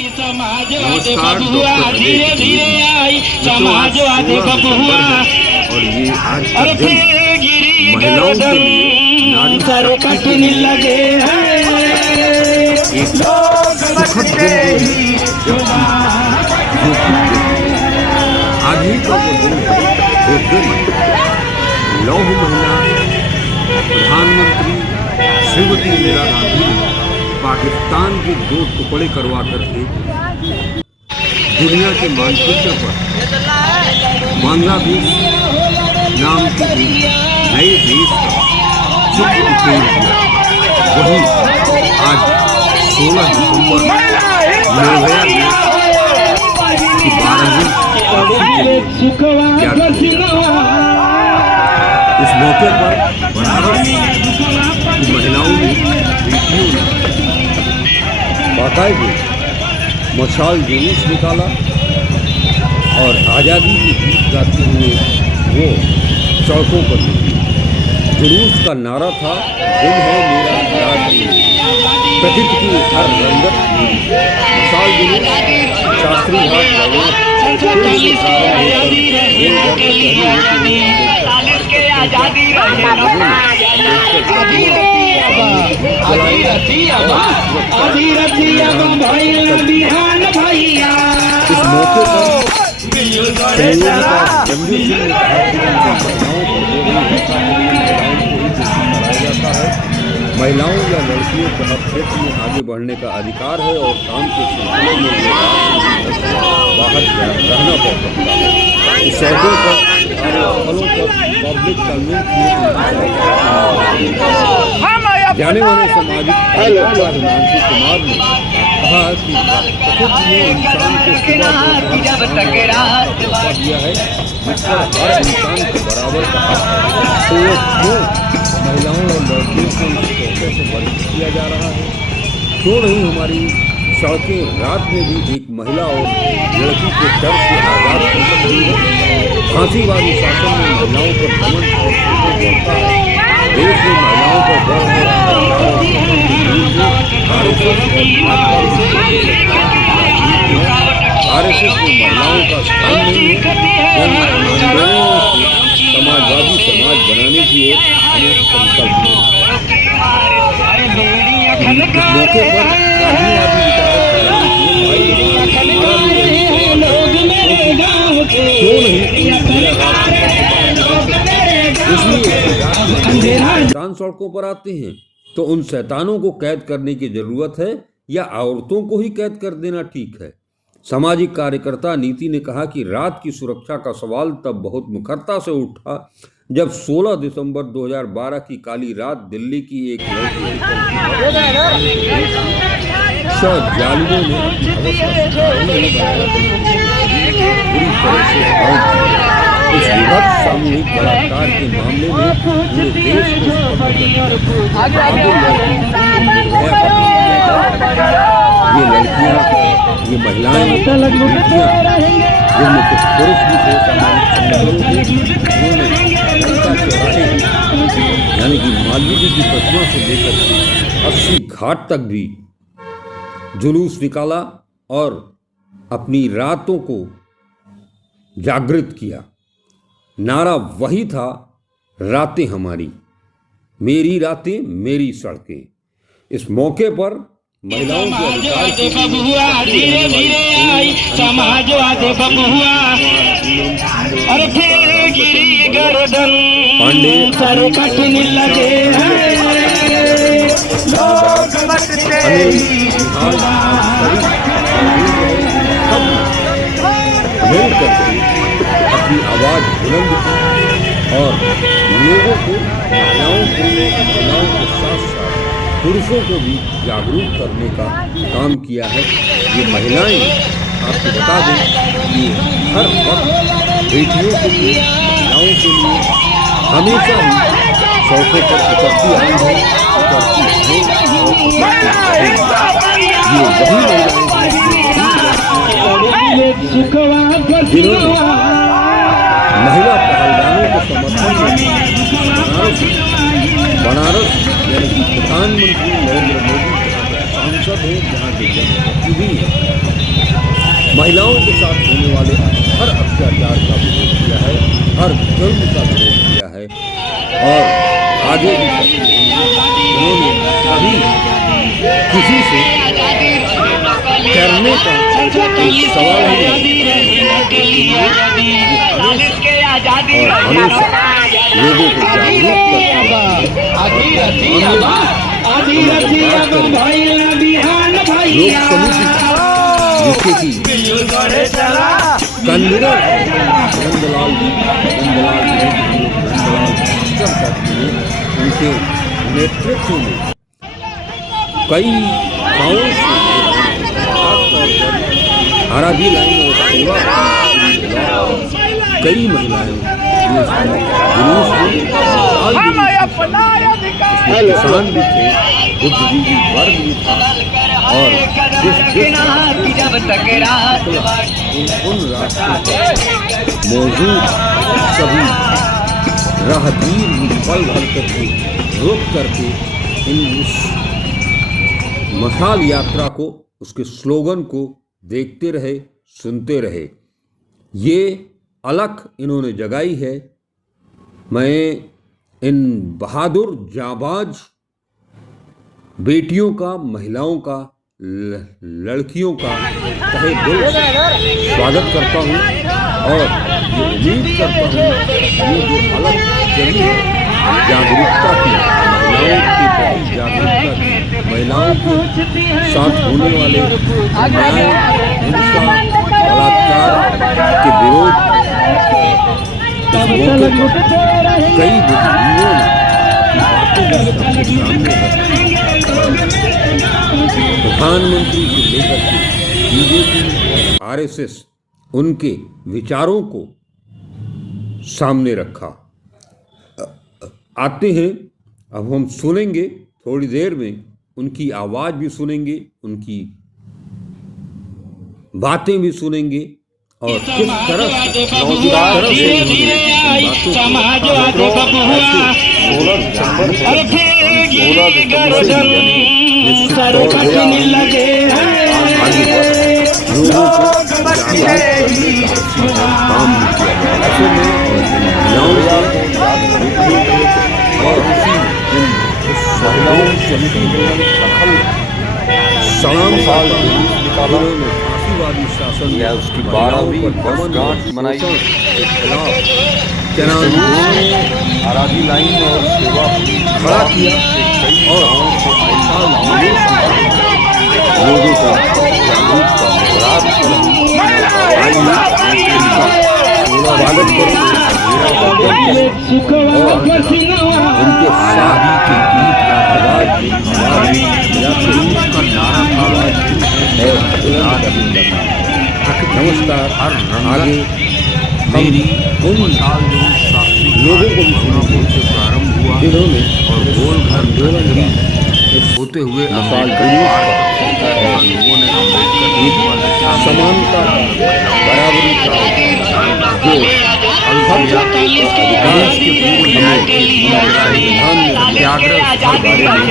नमस्कार डॉक्टर धीरे धीरे आई समाजवादी बबुआ और ये आज का दिन महिलाओं के लिए नारी शक्ति लगे एक सुखद दिन आज ही का वो दिन है उस दिन लौह महिला प्रधानमंत्री श्रीमती इंदिरा गांधी ने पाकिस्तान के 2 टुकड़े करवा करके दुनिया के मानचित्र पर बांग्लादेश नाम के एक नए देश का चित्र उकेर दिया। वहीं आज 16 दिसंबर निर्भया दिवस की 12वीं इस मौके पर बनारस की महिलाओं ने बेटियों ने बाकायदे मशाल जुलूस निकाला और आज़ादी के गीत गाते हुए वो सड़कों पर निकली। जुलूस का नारा था दिन है मेरा रात मेरी, प्रकृति की हर रंगत मेरी। मशाल जुलूस शास्त्री इस मौके महिलाओं या लड़कियों को हर क्षेत्र में आगे बढ़ने का अधिकार है और काम के सिलसिले में बाहर रहना पड़ सकता है। इस सड़कों पर स्थलों पर पब्लिक जाने वाले सामाजिक कार्यकर्ता हिमांशु कुमार ने कहा कि प्रकृति ने इंसान को दिया है जिसका हर इंसान को बराबर का हक है, तो वो क्यों महिलाओं और लड़कियों को इस तौर से वंचित किया जा रहा है? क्यों नहीं हमारी सड़कें रात में भी एक महिला और लड़की के डर से आज़ाद हो सकती है? फांसीवादी शासन में महिलाओं पर दमन और शोषण बढ़ता है। देश में महिलाओं पर आरएसएस में महिलाओं का स्थान नहीं है। समाजवादी समाज बनाने की ओर हमें संकल्प है। इस मौके पर इंसान सड़कों पर आते हैं तो उन शैतानों को कैद करने की जरूरत है या औरतों को ही कैद कर देना ठीक है? सामाजिक कार्यकर्ता नीति ने कहा कि रात की सुरक्षा का सवाल तब बहुत मुखरता से उठा जब 16 दिसंबर 2012 की काली रात दिल्ली की एक लड़की जालिमों ने बुरी तरह से इस विभत्स सामूहिक बलात्कार के मामले में पूरे देश को ये लड़कियां, ये महिलाएं, जिनमें कुछ पुरुष भी थे, सामाजिक यानी कि मालवीय जी की प्रतिमा से लेकर 80 घाट तक भी जुलूस निकाला और अपनी रातों को जागृत किया। नारा वही था, रातें हमारी, मेरी रातें मेरी सड़कें। इस मौके पर महिलाओं के अधिकार के धीरे धीरे आई समाजवादी बबुआ और फिर गिरी गर्दन पांडे सर कटने लगे लोग अपनी आवाज़ बुलंद की और लोगों को महिलाओं के साथ साथ पुरुषों को भी जागरूक करने का काम किया है। ये महिलाएं, आपको बता दें, ये हर वक्त बेटियों के लिए, महिलाओं के लिए हमेशा ही सड़कों पर उतरती आई है, उतरती हैं। ये वही महिलाएं जिन्होंने महिला पहलवानों को समर्थन बनारस यानी कि प्रधानमंत्री नरेंद्र मोदी सांसद है, जहाँ के जनप्रतिनिधि हैं, महिलाओं के साथ होने वाले हर अत्याचार का विरोध किया है, हर जुल्म का विरोध किया है और आगे भी करते रहेंगे। उन्होंने कभी किसी से करने का कोई सवाल ही नहीं किया और हमेशा लोगों को जागरूक लोक समिति जिसके की कन्वीनर नंदलाल जी उनके नेतृत्व में कई गाँवों से आराधी लाइन और सेवा कई महिलाएं जुलूस में किसान भी थे, बुद्धिजीवी वर्ग भी था और उन रास्तों पर मौजूद सभी राहगीर पल भर करके रोक करके इस मशाल यात्रा को, उसके स्लोगन को देखते रहे, सुनते रहे। ये अलख इन्होंने जगाई है। मैं इन बहादुर जाबाज बेटियों का, महिलाओं का, लड़कियों का तहे दिल से स्वागत करता हूँ और ये उम्मीद करता हूँ ये जो अलग जगी है जागरूकता की, महिलाओं के प्रति जागरूकता की, महिलाओं के साथ होने वाले अन्याय, हिंसा, बलात्कार के विरोध इस मौके पर कई बुद्धिजीवियों ने बातों को सबके सामने रखी। प्रधानमंत्री से लेकर के बीजेपी, आरएसएस उनके विचारों को सामने रखा। आते हैं, अब हम सुनेंगे थोड़ी देर में, उनकी आवाज़ भी सुनेंगे, उनकी बातें भी सुनेंगे और किस तरह से फांसीवादी शासन या उसकी 12वीं वर्षगांठ मनाई के खिलाफ आराधी लाइन और सेवा खड़ा किया और लोगों को जागरूक स्वागत करो और उनके शादी के गीत का आवाज या फिर उसका नारा आवाज नमस्कार। आगे हम उन लोगों को भी सुनेंगे प्रारंभ हुआ जिन्होंने और गोल घर आंदोलन होते हुए लोगों ने समानता, बराबरी का जो देश के पूर्व संविधान में सत्याग्रह के बारे में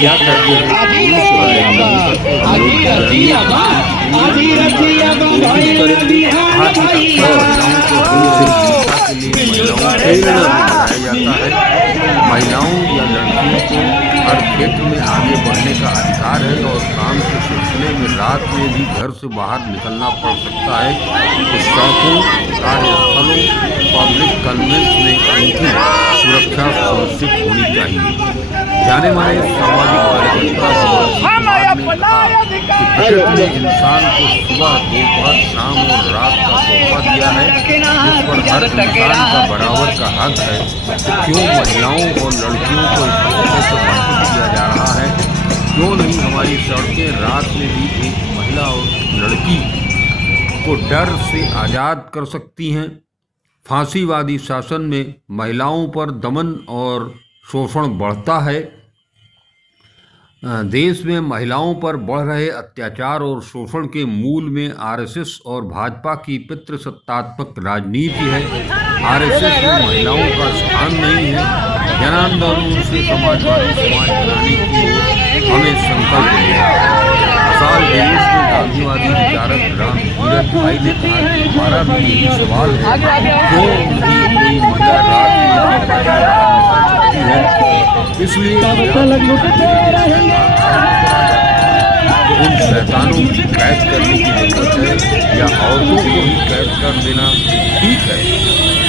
क्या करते हैं महिलाओं या लड़कियों को हर क्षेत्र में आगे बढ़ने का अधिकार है और काम के सिलसिले में रात में भी घर से बाहर निकलना पड़ सकता है। तो सड़कों, कार्यस्थलों, पब्लिक कन्वेंस में उनकी सुरक्षा सुनिश्चित होनी चाहिए। जाने माने सामाजिक कार्यकर्ता ने इंसान को सुबह, दोपहर, शाम और रात का तोहफा दिया है जिस पर हर इंसान का बराबर का हक है। तो क्यों महिलाओं और लड़कियों को इस तोहफे से वंचित किया जा रहा है? क्यों नहीं हमारी सड़कें रात में भी एक महिला और लड़की को डर से आज़ाद कर सकती हैं? फांसीवादी शासन में महिलाओं पर दमन और शोषण बढ़ता है। देश में महिलाओं पर बढ़ रहे अत्याचार और शोषण के मूल में आरएसएस और भाजपा की पितृसत्तात्मक राजनीति है। आरएसएस में महिलाओं का स्थान नहीं है। जन आंदोलन से समाजवादी समाज बनाने की ओर हमें संकल्प लेना। साल 20 में गांधीवादी विचारक भाई ने कहा कि हमारा भी यही सवाल है, क्यों भी कोई महिला रात में है, इसलिए उन शैतानों की कैद करने की जरूरत है या औरतों को ही कैद कर देना ठीक है।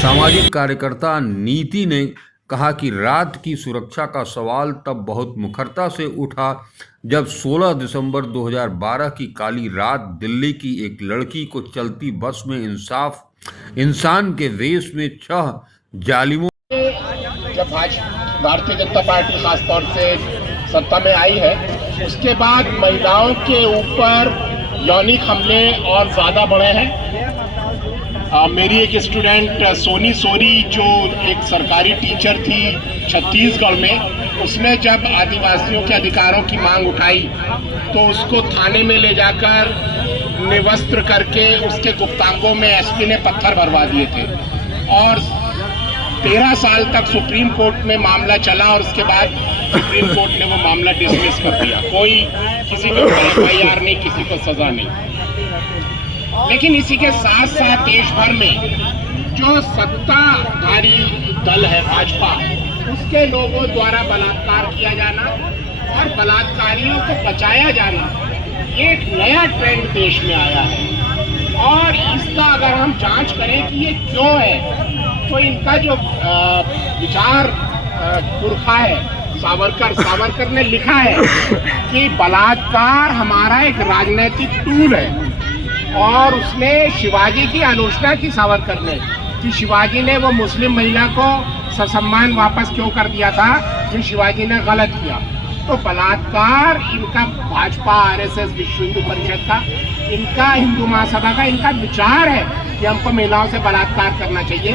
सामाजिक कार्यकर्ता नीति ने कहा कि रात की सुरक्षा का सवाल तब बहुत मुखरता से उठा जब 16 दिसंबर 2012 की काली रात दिल्ली की एक लड़की को चलती बस में इंसान के वेश में 6 जालिमों जब भारतीय जनता पार्टी खासतौर से सत्ता में आई है, उसके बाद महिलाओं के ऊपर यौनिक हमले और ज़्यादा बढ़े हैं। मेरी एक स्टूडेंट सोनी सोरी जो एक सरकारी टीचर थी छत्तीसगढ़ में, उसने जब आदिवासियों के अधिकारों की मांग उठाई तो उसको थाने में ले जाकर निवस्त्र करके उसके गुप्तांगों में एसपी ने पत्थर भरवा दिए थे और 13 साल तक सुप्रीम कोर्ट में मामला चला और उसके बाद सुप्रीम कोर्ट ने वो मामला डिसमिस कर दिया। कोई किसी को FIR नहीं, किसी को सजा नहीं। लेकिन इसी के साथ साथ देश भर में जो सत्ताधारी दल है भाजपा, उसके लोगों द्वारा बलात्कार किया जाना और बलात्कारियों को बचाया जाना, ये एक नया ट्रेंड देश में आया है। और इसका अगर हम जांच करें कि ये क्यों है, तो इनका जो विचार पुरखा है सावरकर ने लिखा है कि बलात्कार हमारा एक राजनीतिक टूल है। और उसने शिवाजी की आलोचना की सावरकर ने कि शिवाजी ने वो मुस्लिम महिला को ससम्मान वापस क्यों कर दिया था, कि शिवाजी ने गलत किया। तो बलात्कार इनका भाजपा, RSS, विश्व हिंदू परिषद का, इनका हिंदू महासभा का इनका विचार है कि हमको महिलाओं से बलात्कार करना चाहिए,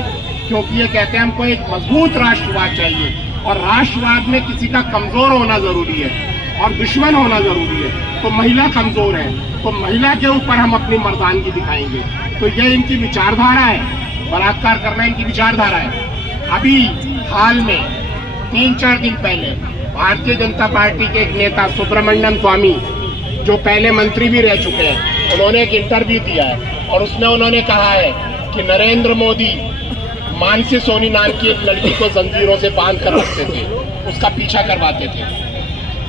क्योंकि ये कहते हैं हमको एक मजबूत राष्ट्रवाद चाहिए और राष्ट्रवाद में किसी का कमजोर होना जरूरी है और दुश्मन होना जरूरी है। तो महिला कमजोर है तो महिला के ऊपर हम अपनी मर्दानगी दिखाएंगे। तो यह इनकी विचारधारा है, बलात्कार करना इनकी विचारधारा है। अभी हाल में 3-4 दिन पहले भारतीय जनता पार्टी के एक नेता सुब्रमण्यम स्वामी, जो पहले मंत्री भी रह चुके हैं, उन्होंने एक इंटरव्यू दिया है और उसमें उन्होंने कहा है कि नरेंद्र मोदी मानसी सोनी नाम की एक लड़की को जंजीरों से बांध कर रखते थे, उसका पीछा करवाते थे।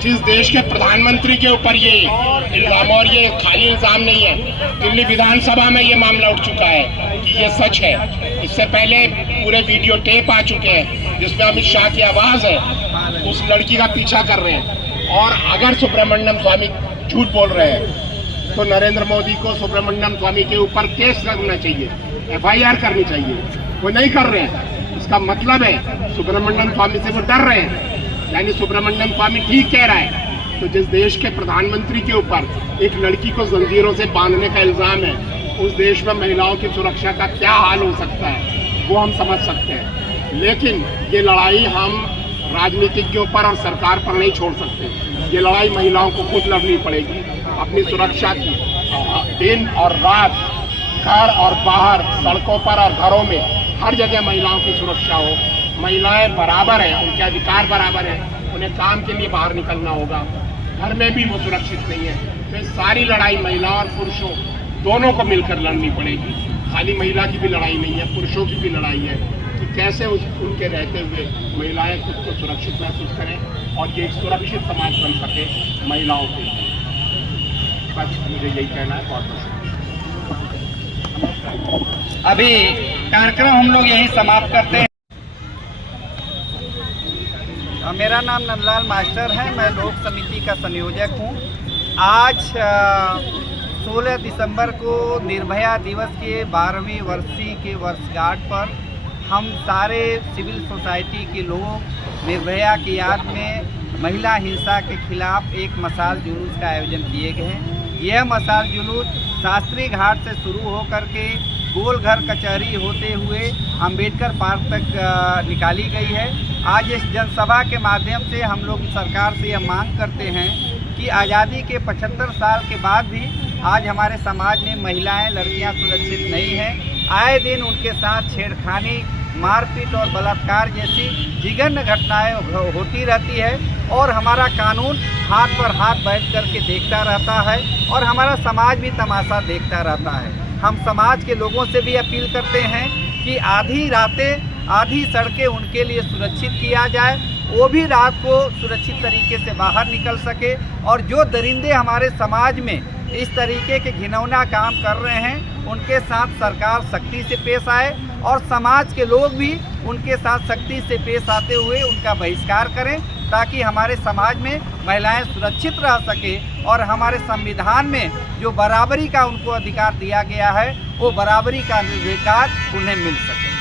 जिस देश के प्रधानमंत्री के ऊपर ये इल्जाम, और ये खाली इल्जाम नहीं है, दिल्ली विधानसभा में ये मामला उठ चुका है कि ये सच है। इससे पहले पूरे वीडियो टेप आ चुके हैं जिसमें अमित शाह की आवाज़ है, उस लड़की का पीछा कर रहे हैं। और अगर सुब्रमण्यम स्वामी झूठ बोल रहे हैं तो नरेंद्र मोदी को सुब्रमण्यम स्वामी के ऊपर केस करना चाहिए, FIR करनी चाहिए। वो नहीं कर रहे हैं, इसका मतलब है सुब्रमण्यम स्वामी से वो डर रहे हैं, यानी सुब्रमण्यम स्वामी ठीक कह रहा है। तो जिस देश के प्रधानमंत्री के ऊपर एक लड़की को जंजीरों से बांधने का इल्जाम है, उस देश में महिलाओं की सुरक्षा का क्या हाल हो सकता है वो हम समझ सकते हैं। लेकिन ये लड़ाई हम राजनीतिज्ञों पर और सरकार पर नहीं छोड़ सकते। ये लड़ाई महिलाओं को खुद लड़नी पड़ेगी, अपनी सुरक्षा की। दिन और रात, घर और बाहर, सड़कों पर और घरों में, हर जगह महिलाओं की सुरक्षा हो। महिलाएं बराबर हैं, उनके अधिकार बराबर हैं, उन्हें काम के लिए बाहर निकलना होगा, घर में भी वो सुरक्षित नहीं है। तो सारी लड़ाई महिलाओं और पुरुषों दोनों को मिलकर लड़नी पड़ेगी। खाली महिला की भी लड़ाई नहीं है, पुरुषों की भी लड़ाई है कि कैसे उनके रहते हुए महिलाएं खुद को सुरक्षित महसूस करें और ये एक सुरक्षित समाज बन सके महिलाओं के लिए। बस मुझे यही कहना है। बहुत बहुत अभी कार्यक्रम हम लोग यही समाप्त करते हैं। मेरा नाम नंदलाल मास्टर है, मैं लोक समिति का संयोजक हूँ। आज 16 दिसंबर को निर्भया दिवस के 12वीं वर्षीय के वर्षगांठ पर हम सारे सिविल सोसाइटी के लोग निर्भया की याद में महिला हिंसा के खिलाफ एक मशाल जुलूस का आयोजन किए गए हैं। यह मशाल जुलूस शास्त्री घाट से शुरू होकर के गोलघर कचहरी होते हुए अंबेडकर पार्क तक निकाली गई है। आज इस जनसभा के माध्यम से हम लोग सरकार से यह मांग करते हैं कि आज़ादी के 75 साल के बाद भी आज हमारे समाज में महिलाएं, लड़कियां सुरक्षित नहीं हैं। आए दिन उनके साथ छेड़खानी, मारपीट और बलात्कार जैसी जिगन घटनाएं होती रहती है और हमारा कानून हाथ पर हाथ बैठ करके देखता रहता है और हमारा समाज भी तमाशा देखता रहता है। हम समाज के लोगों से भी अपील करते हैं कि आधी रातें, आधी सड़कें उनके लिए सुरक्षित किया जाए, वो भी रात को सुरक्षित तरीके से बाहर निकल सके। और जो दरिंदे हमारे समाज में इस तरीके के घिनौना काम कर रहे हैं, उनके साथ सरकार सख्ती से पेश आए और समाज के लोग भी उनके साथ सख्ती से पेश आते हुए उनका बहिष्कार करें, ताकि हमारे समाज में महिलाएं सुरक्षित रह सके और हमारे संविधान में जो बराबरी का उनको अधिकार दिया गया है, वो बराबरी का अधिकार उन्हें मिल सके।